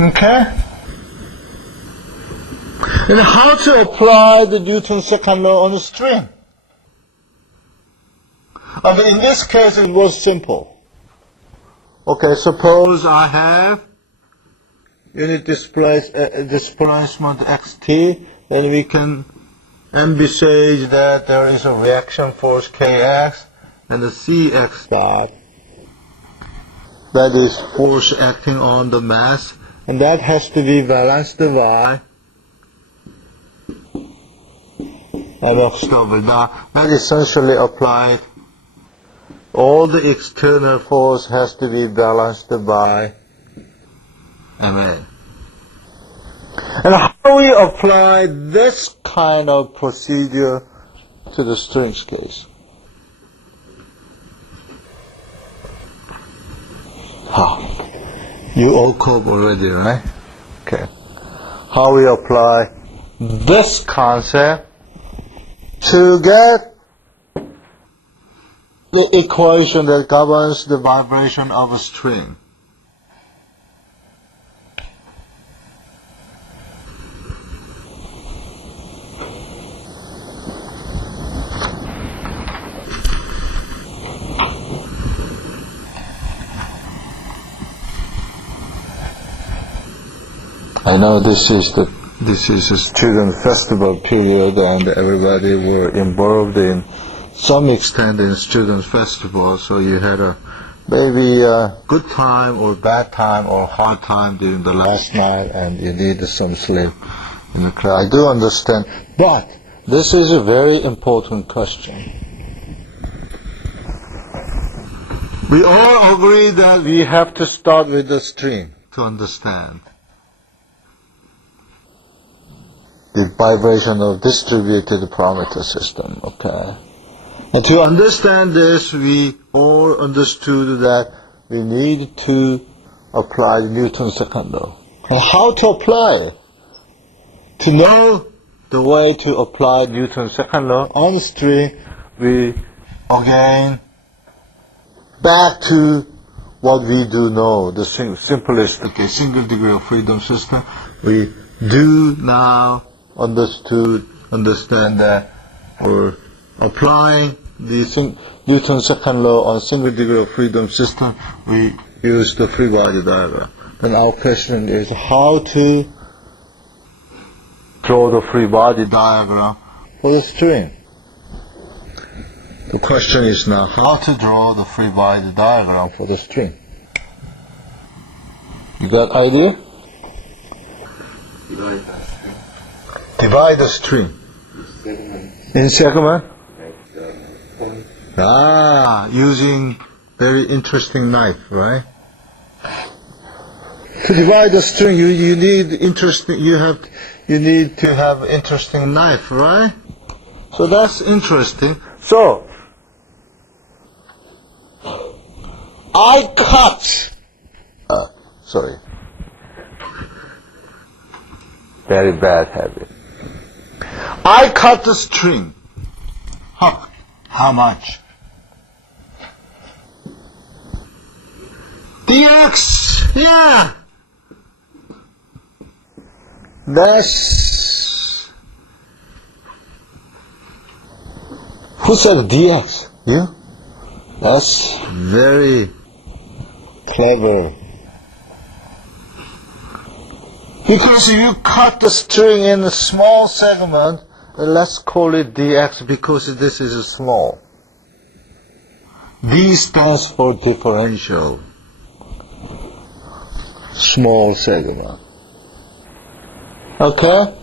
Okay? And how to apply the Newton's second law on a string? Okay, in this case it was simple. Okay, suppose I have unit displacement xt, then we can envisage that there is a reaction force kx and the cx dot. That is force acting on the mass, and that has to be balanced by mx double dot. That essentially applied. All the external force has to be balanced by ma. And how we apply this kind of procedure to the strings case? You all cope already, right? Okay. How we apply this concept to get the equation that governs the vibration of a string. I know this is a student festival period, and everybody were involved in some extent in student festival, so you had maybe a good time or bad time or hard time during the last night, and you needed some sleep in the class. I do understand, but this is a very important question. We all agree that we have to start with the string to understand the vibration of distributed parameter system, okay? And to understand this, we all understood that we need to apply the Newton's second law. And how to apply it? To know the way to apply Newton's second law on the string, we again back to what we do know, the simplest single degree of freedom system. We do now understand that for applying the Newton's second law on single degree of freedom system, we use the free body diagram. And our question is how to draw the free body diagram for the string. The question is now how to draw the free body diagram for the string. You got idea? Divide the string. In segment? Using very interesting knife, right? To divide the string, you need to have interesting knife, right? So that's interesting. So I cut. Sorry. Very bad habit. I cut the string. How much? dx, yeah. That's... Who said dx? You? That's very clever. Because you cut the string in a small segment, let's call it dx because this is a small. D stands for differential. Small segment. Okay?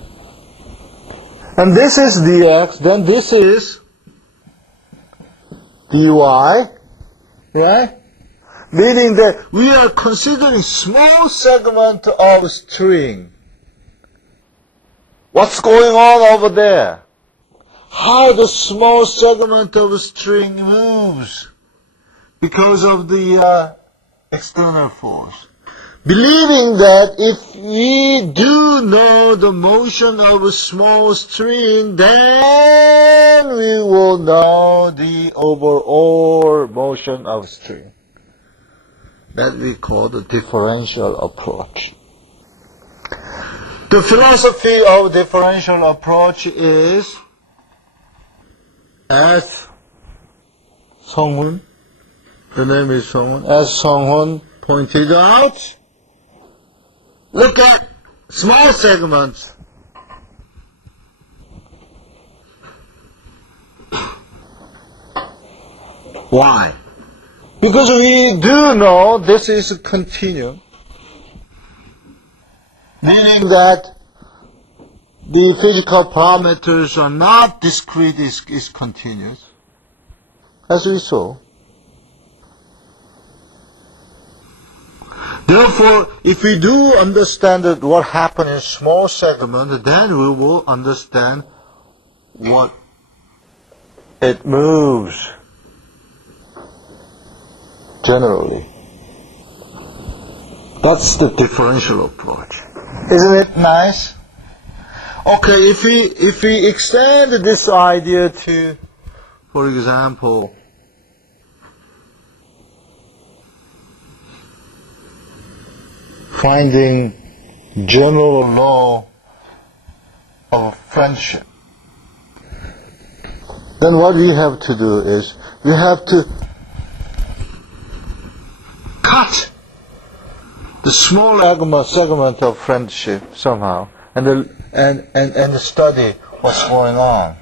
And this is dx, then this is dy, right? Meaning that we are considering small segment of a string. What's going on over there? How the small segment of a string moves because of the external force. Believing that if we do know the motion of a small string, then we will know the overall motion of a string. That we call the differential approach. The philosophy of differential approach is, as Sung-hoon, the name is Sung-hoon, as Sung-hoon pointed out, look at small segments. Why? Because we do know this is a continuum, meaning that the physical parameters are not discrete, is continuous, as we saw. Therefore, if we do understand what happened in small segment, then we will understand what it moves generally. That's the differential approach. Isn't it nice? Okay, if we extend this idea to, for example, finding general law of friendship, then what we have to do is we have to cut the small segment of friendship somehow and study what's going on,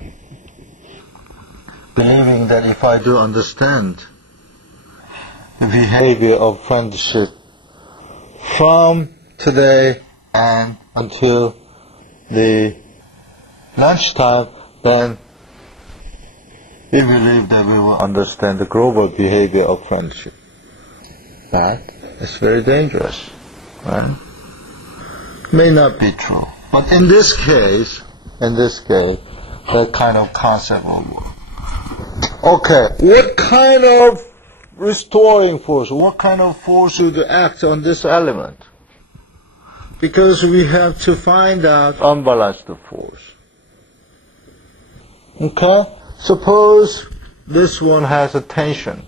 believing that if I do understand the behavior of friendship from today and until the lunchtime, then we believe that we will understand the global behavior of friendship. But it's very dangerous, right? May not be true. But in this case, that kind of concept will work. Okay, what kind of restoring force, what kind of force would act on this element? Because we have to find out unbalanced force. Okay? Suppose this one has a tension.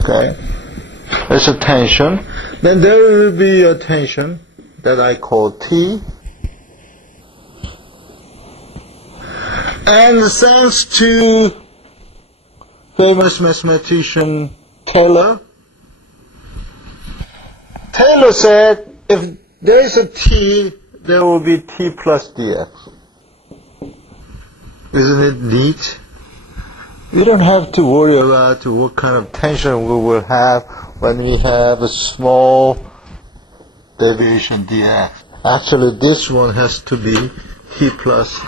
Okay? There's a tension. Then there will be a tension that I call T. And thanks to famous mathematician Taylor said if there is a T, there will be T plus dx. Isn't it neat? We don't have to worry about what kind of tension we will have when we have a small deviation dx. Actually, this one has to be T plus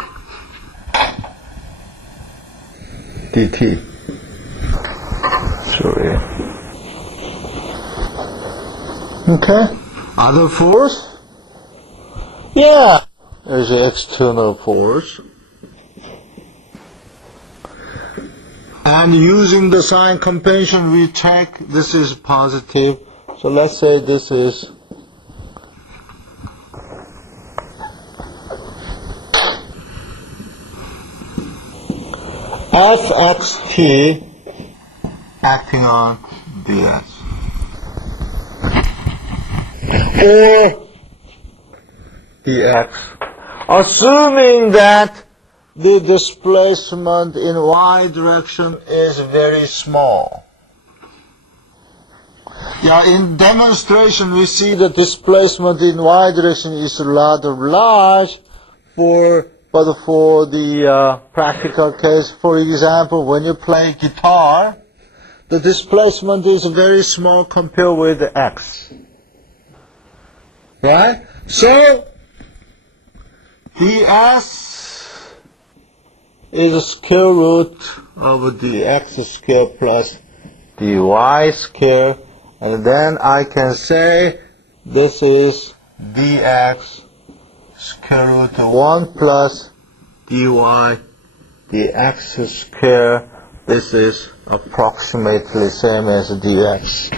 dt. Sorry. Okay. Other force? Yeah. There's an external force. And using the sign convention, we check this is positive. So let's say this is fxt acting on ds. Or dx. Assuming that the displacement in y direction is very small. In demonstration, we see the displacement in y direction is rather large, but for the practical case, for example, when you play guitar, the displacement is very small compared with x. Right? So, ds is a square root of the x square plus dy square, and then I can say this is dx square root of 1 plus dy dx square. This is approximately same as dx.